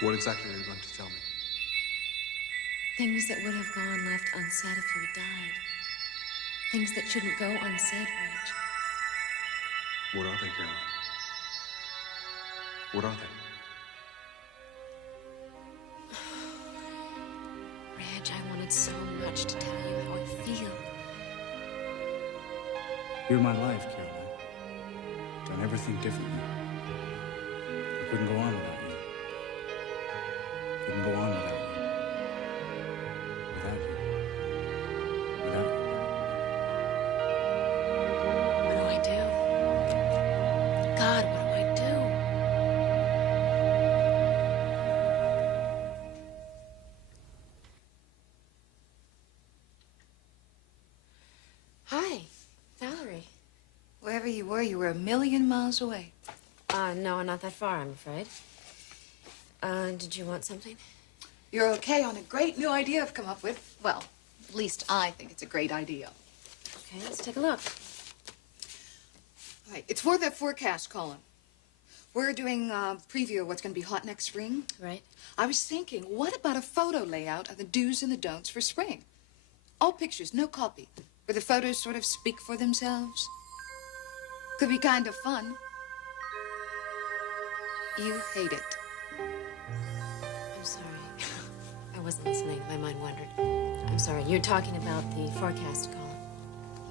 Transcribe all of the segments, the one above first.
What exactly are you going to tell me? Things that would have gone left unsaid if you had died. Things that shouldn't go unsaid, Ridge. What are they, Caroline? What are they? Ridge, I wanted so much to tell you how I feel. You're my life, Caroline. Done everything differently. I couldn't go on without you. Couldn't go on without you. Without you. Without you. What do I do? God, what do I do? Hi, Valerie. Wherever you were a million miles away. No, not that far, I'm afraid. Did you want something? You're okay on a great new idea I've come up with. Well, at least I think it's a great idea. Okay, let's take a look. All right, it's for the forecast column. We're doing a preview of what's going to be hot next spring. Right. I was thinking, what about a photo layout of the do's and the don'ts for spring? All pictures, no copy, where the photos sort of speak for themselves. Could be kind of fun. You hate it. I'm sorry. I wasn't listening. My mind wandered. I'm sorry. You're talking about the forecast column.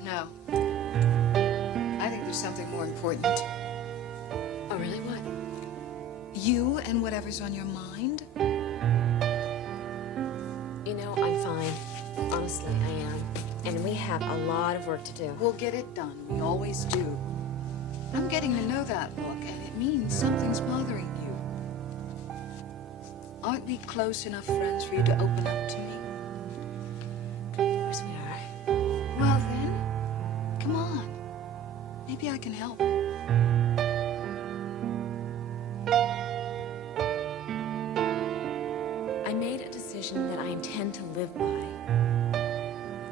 No. I think there's something more important. Oh, really? What? You and whatever's on your mind. You know, I'm fine. Honestly, I am. And we have a lot of work to do. We'll get it done. We always do. I'm getting to know that look, and it means something's bothering you. Aren't we close enough friends for you to open up to me? Of course we are. Well, then, come on. Maybe I can help. I made a decision that I intend to live by.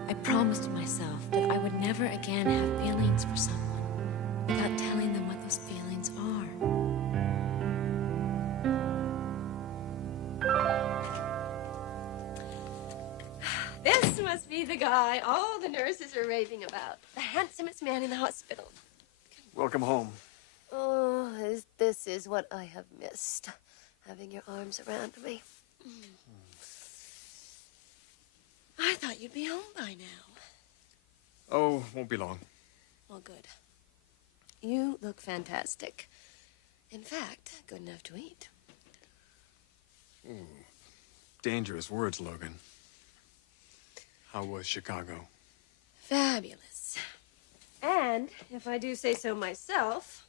I promised myself that I would never again have feelings for someone without telling them what those feelings are. This must be the guy all the nurses are raving about. The handsomest man in the hospital. Welcome home. Oh, this is what I have missed. Having your arms around me. I thought you'd be home by now. Oh, won't be long. Well, good. You look fantastic. In fact, good enough to eat. Dangerous words, Logan. How was Chicago? Fabulous. And, if I do say so myself,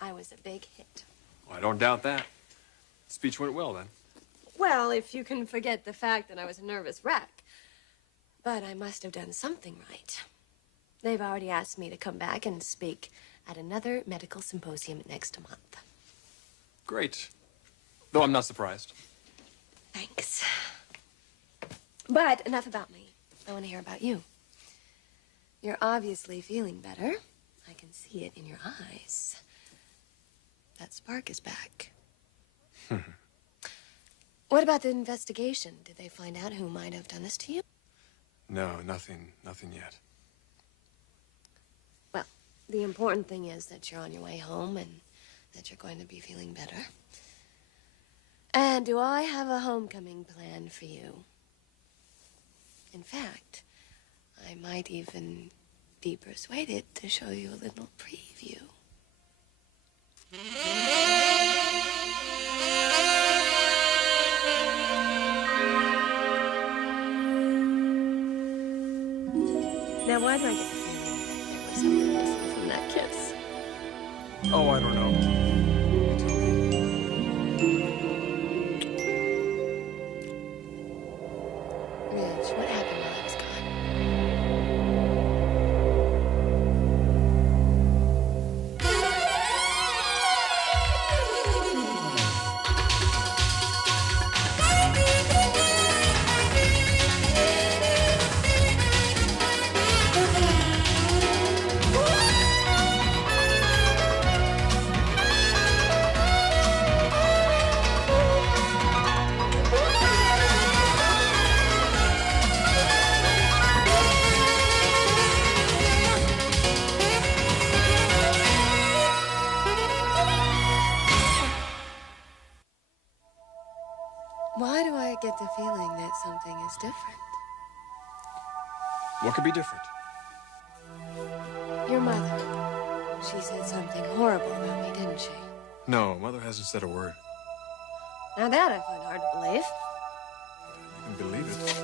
I was a big hit. Well, I don't doubt that. Speech went well, then. Well, if you can forget the fact that I was a nervous wreck. But I must have done something right. They've already asked me to come back and speak at another medical symposium next month. Great. Though I'm not surprised. Thanks. But enough about me. I want to hear about you. You're obviously feeling better. I can see it in your eyes. That spark is back. What about the investigation? Did they find out who might have done this to you? No, nothing yet. Well, the important thing is that you're on your way home and that you're going to be feeling better. And do I have a homecoming plan for you? In fact, I might even be persuaded to show you a little preview. Now, why do I get the feeling that there was something missing from that kiss? Oh, I don't know. You tell me. Ridge, what happened while I was gone? Why do I get the feeling that something is different? What could be different? Your mother. She said something horrible about me, didn't she? No, Mother hasn't said a word. Now that I find hard to believe. I can believe it.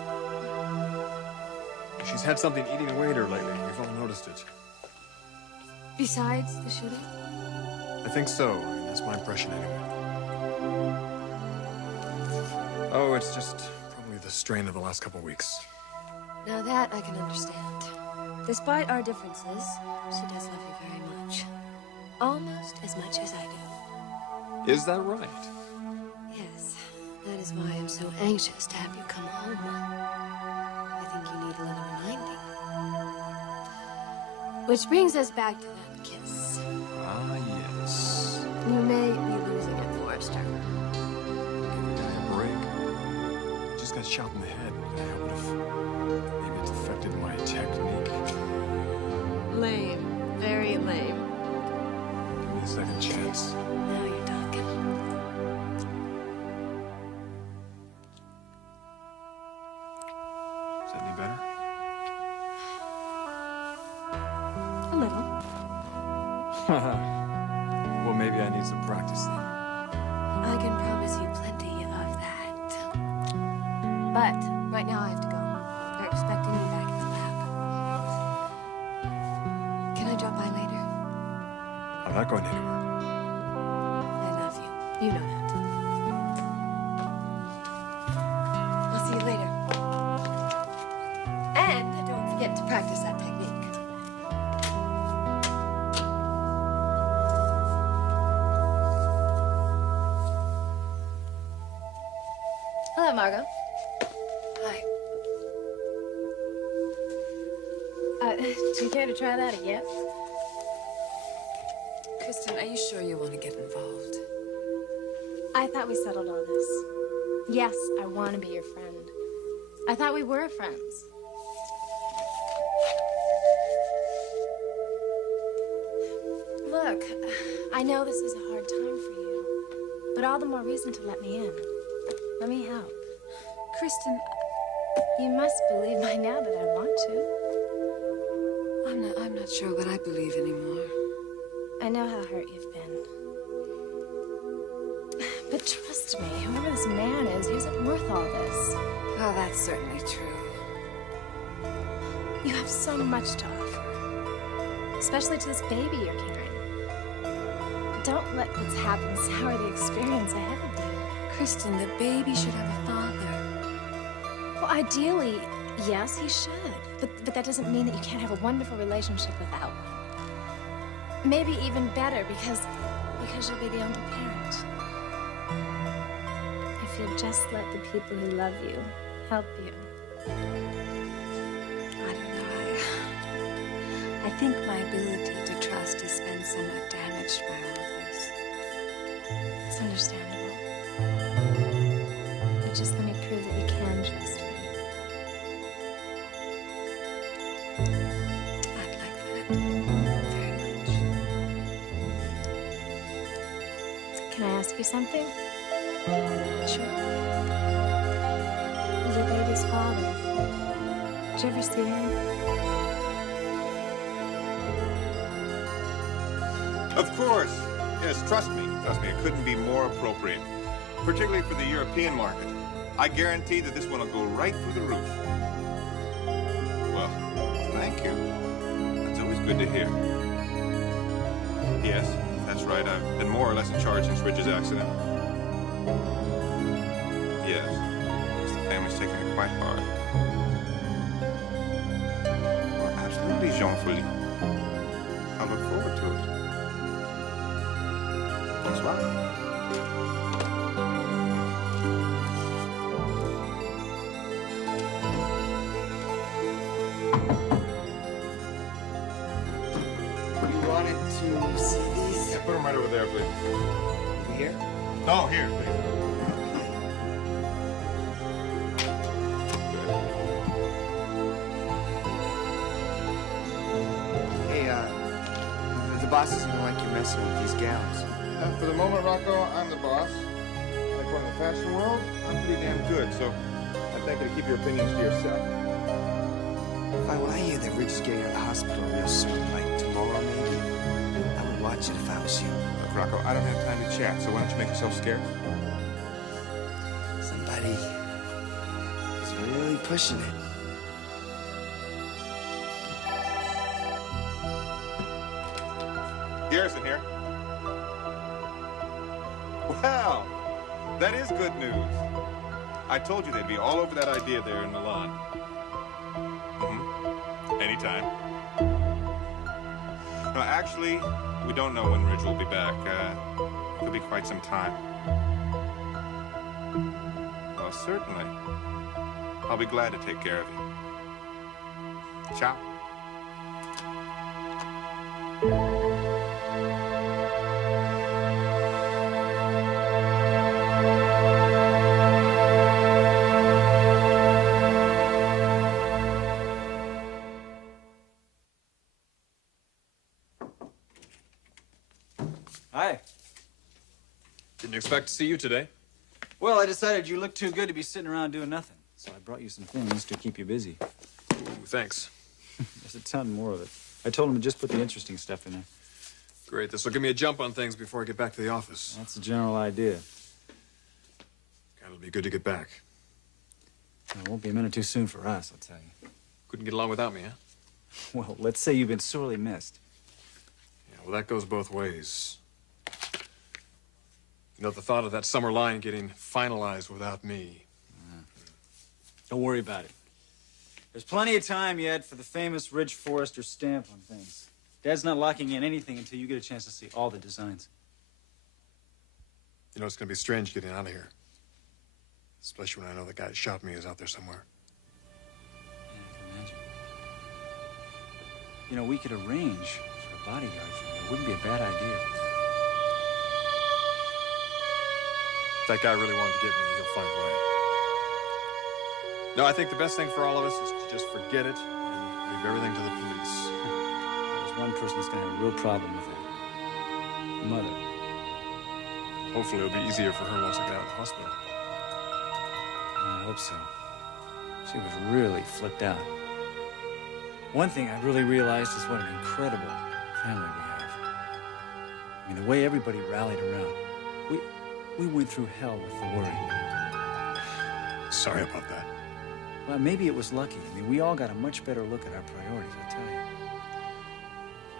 She's had something eating away at her lately. We've all noticed it. Besides the shooting? I think so. I mean, that's my impression anyway. Oh, it's just probably the strain of the last couple weeks. Now that I can understand. Despite our differences, she does love you very much. Almost as much as I do. Is that right? Yes. That is why I'm so anxious to have you come home. I think you need a little reminding. Which brings us back to that kiss. Ah, yes. You may be losing it, Forrester. Give the guy a break. I just got shot in the head. I would have... Maybe it's affected my technique. Lame. Very lame. Give me a second chance. Now you're talking. Is that any better? A little. Well, maybe I need some practice then. I can promise you plenty of that. But right now I have to go. They're expecting me back at the lab. Can I drop by later? I'm not going anywhere. I love you. You know that. I'll see you later. And don't forget to practice that technique. Hello, Margo. Hi. Do you care to try that again? Kristen, are you sure you want to get involved? I thought we settled all this. Yes, I want to be your friend. I thought we were friends. Look, I know this is a hard time for you, but all the more reason to let me in. Let me help. Kristen, you must believe by now that I want to. I'm not sure what I believe anymore. I know how hurt you've been. But trust me, whoever this man is, he isn't worth all this. Well, that's certainly true. You have so much to offer, especially to this baby you're carrying. Don't let what's happened sour the experience ahead of you. Kristen, the baby should have a father. Well, ideally, yes, he should. But that doesn't mean that you can't have a wonderful relationship without one. Maybe even better because you'll be the only parent. If you'll just let the people who love you help you. I don't know. I think my ability to trust has been somewhat damaged by all this. It's understandable. But just let me prove that you can trust me. I'd like that very much. Can I ask you something? Sure. Your baby's father. Did you ever see him? Of course. Yes, trust me. Trust me, it couldn't be more appropriate. Particularly for the European market. I guarantee that this one will go right through the roof. Well, thank you. That's always good to hear. Yes, that's right. I've been more or less in charge since Ridge's accident. Yes. Yes, the family's taking it quite hard. Well, absolutely, Jean-Philippe. I look forward to it. Bonsoir. You wanted to see these? Yeah, put them right over there, please. Over here? No, here, please. Hey, the boss isn't gonna like you messing with these gals. For the moment, Rocco, I'm the boss. Like one of the fashion world, I'm pretty damn good, so I'd thank you to keep your opinions to yourself. Fine, well, I hear that Ridge is getting out of the hospital real soon, like tomorrow maybe. I would watch it if I was you. Look, Rocco, I don't have time to chat, so why don't you make yourself scarce? Somebody is really pushing it. Garrison here. Well, that is good news. I told you they'd be all over that idea there in Milan. Anytime. No, actually, we don't know when Ridge will be back. Could be quite some time. Well, certainly. I'll be glad to take care of you. Ciao. Hi. Didn't expect to see you today. Well, I decided you looked too good to be sitting around doing nothing. So I brought you some things to keep you busy. Ooh, thanks. There's a ton more of it. I told him to just put the interesting stuff in there. Great. This will give me a jump on things before I get back to the office. That's the general idea. God, it'll be good to get back. It won't be a minute too soon for us, I'll tell you. Couldn't get along without me, huh? Well, let's say you've been sorely missed. Yeah, well, that goes both ways. You know, the thought of that summer line getting finalized without me. Don't worry about it. There's plenty of time yet for the famous Ridge Forrester stamp on things. Dad's not locking in anything until you get a chance to see all the designs. You know, it's going to be strange getting out of here. Especially when I know the guy that shot me is out there somewhere. Yeah, I can imagine. You know, we could arrange for a bodyguard for you. It wouldn't be a bad idea. If that guy really wanted to get me, he'll find a way. No, I think the best thing for all of us is to just forget it and leave everything to the police. There's one person that's going to have a real problem with that. Mother. Hopefully it'll be easier for her once I get out of the hospital. I hope so. She was really flipped out. One thing I really realized is what an incredible family we have. I mean, the way everybody rallied around. We went through hell with the worry. Sorry about that. Well, maybe it was lucky. I mean, we all got a much better look at our priorities, I tell you.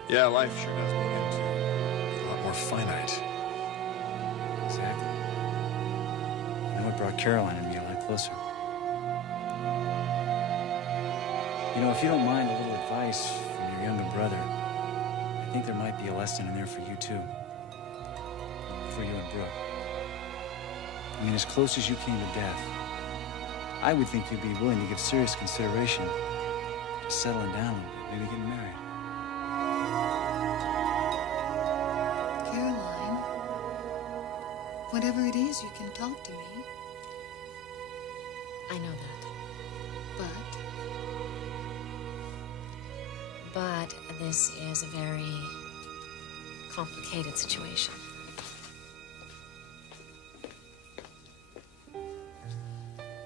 Yeah, life sure does begin to be a lot more finite. Exactly. And what brought Caroline and me a lot closer. You know, if you don't mind a little advice from your younger brother, I think there might be a lesson in there for you, too. For you and Brooke. I mean, as close as you came to death, I would think you'd be willing to give serious consideration to settling down a little bit, maybe getting married. Caroline, whatever it is, you can talk to me. I know that. But this is a very complicated situation.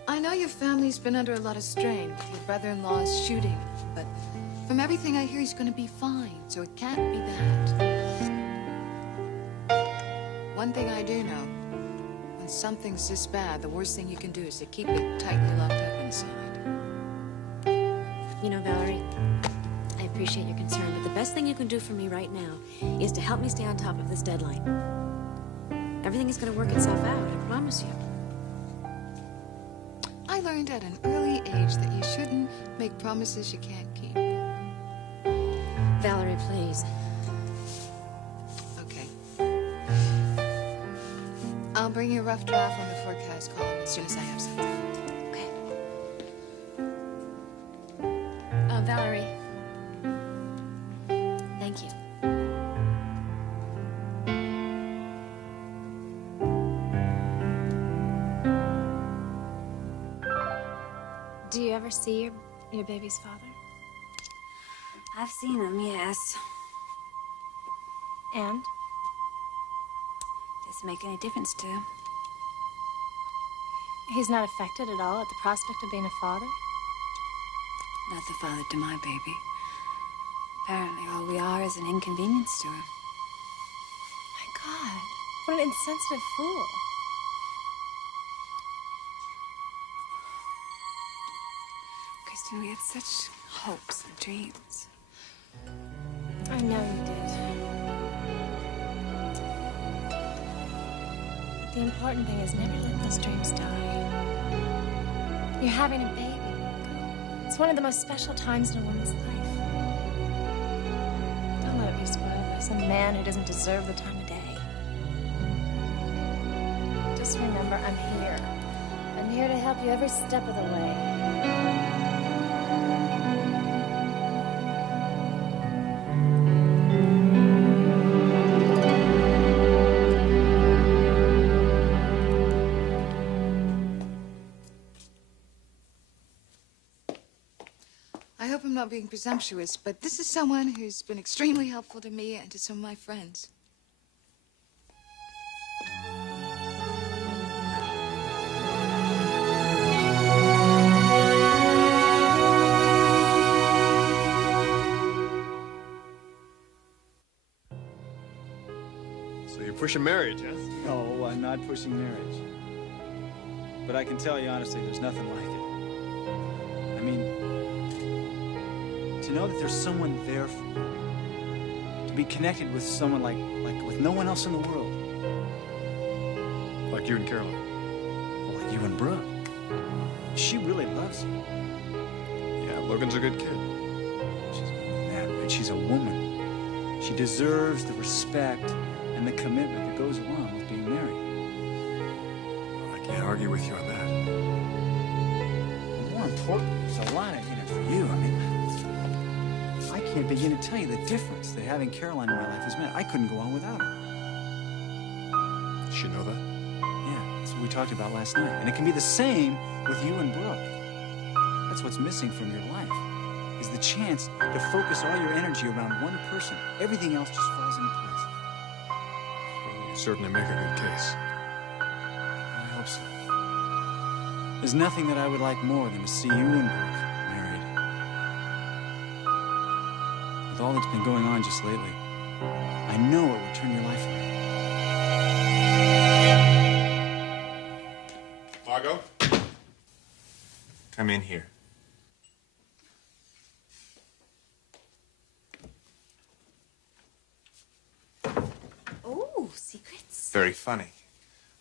I know your family's been under a lot of strain with your brother-in-law's shooting, but from everything I hear, he's going to be fine, so it can't be bad. One thing I do know, when something's this bad, the worst thing you can do is to keep it tightly locked up inside. You know, Valerie, I appreciate your concern, but the best thing you can do for me right now is to help me stay on top of this deadline. Everything is going to work itself out, I promise you. I learned at an early age that you shouldn't make promises you can't keep. Valerie, please. Okay. I'll bring you a rough draft on the forecast column as soon as I have something. Okay. Valerie. Thank you. Do you ever see your baby's father? I've seen him, yes. And? Does it make any difference to him? He's not affected at all at the prospect of being a father? Not the father to my baby. Apparently, all we are is an inconvenience to him. My God, what an insensitive fool. Kristen, we had such hopes and dreams. I know you did. But the important thing is never let those dreams die. You're having a baby. It's one of the most special times in a woman's life. Don't let it be spoiled by some man who doesn't deserve the time of day. Just remember, I'm here. I'm here to help you every step of the way. I hope I'm not being presumptuous, but this is someone who's been extremely helpful to me and to some of my friends. So you're pushing marriage, huh? No, I'm not pushing marriage. But I can tell you honestly, there's nothing like it. I mean, to know that there's someone there for you, to be connected with someone like with no one else in the world. Like you and Caroline. Well, like you and Brooke. She really loves you. Yeah, Logan's a good kid. She's more than that, Rich. She's a woman. She deserves the respect and the commitment that goes along with being married. I can't argue with you on that. More importantly, there's a lot in it for you. I mean, I can't begin to tell you the difference that having Caroline in my life has meant. I couldn't go on without her. Does she know that? Yeah, that's what we talked about last night. And it can be the same with you and Brooke. That's what's missing from your life, is the chance to focus all your energy around one person. Everything else just falls into place. Well, you certainly make a good case. I hope so. There's nothing that I would like more than to see you and Brooke married. With all that's been going on just lately, I know it would turn your life around. Margo? Come in here. Oh, secrets? Very funny.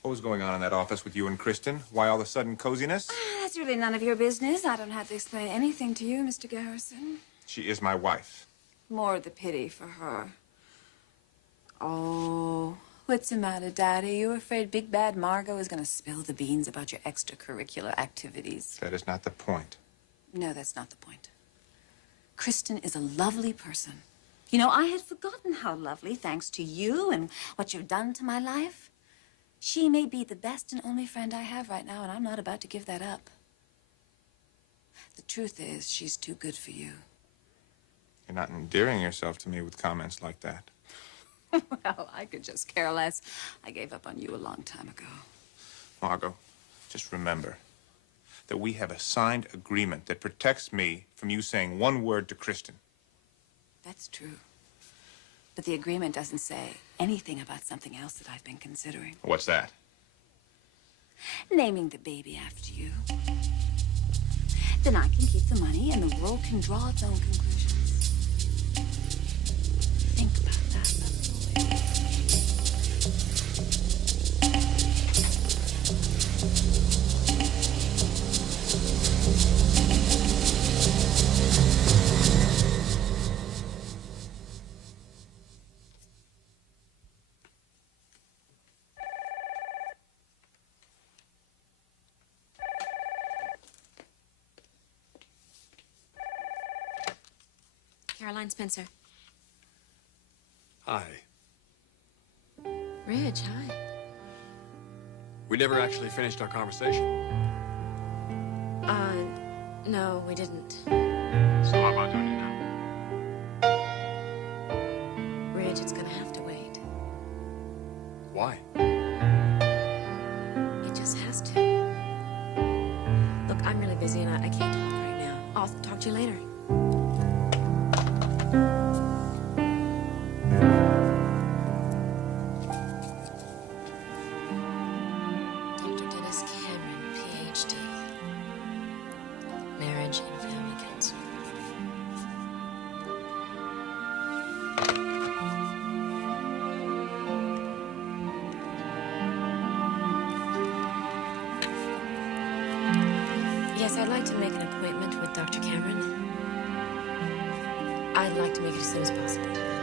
What was going on in that office with you and Kristen? Why all of a sudden coziness? That's really none of your business. I don't have to explain anything to you, Mr. Garrison. She is my wife. More the pity for her. Oh, what's the matter, Daddy? You afraid Big Bad Margo is going to spill the beans about your extracurricular activities? That is not the point. No, that's not the point. Kristen is a lovely person. You know, I had forgotten how lovely, thanks to you and what you've done to my life. She may be the best and only friend I have right now, and I'm not about to give that up. The truth is, she's too good for you. You're not endearing yourself to me with comments like that. Well, I could just care less. I gave up on you a long time ago. Margo, just remember that we have a signed agreement that protects me from you saying one word to Kristen. That's true. But the agreement doesn't say anything about something else that I've been considering. What's that? Naming the baby after you. Then I can keep the money and the world can draw its own conclusions. Think about that, little boy. Caroline Spencer. Hi. Ridge, hi. We never actually finished our conversation. No, we didn't. So how about doing it now? Ridge, it's gonna have to wait. Why? It just has to. talk to you later. Dr. Dennis Cameron, PhD. Marriage and family counselor. Yes, I'd like to make an appointment with Dr. Cameron. I'd like to make it as soon as possible.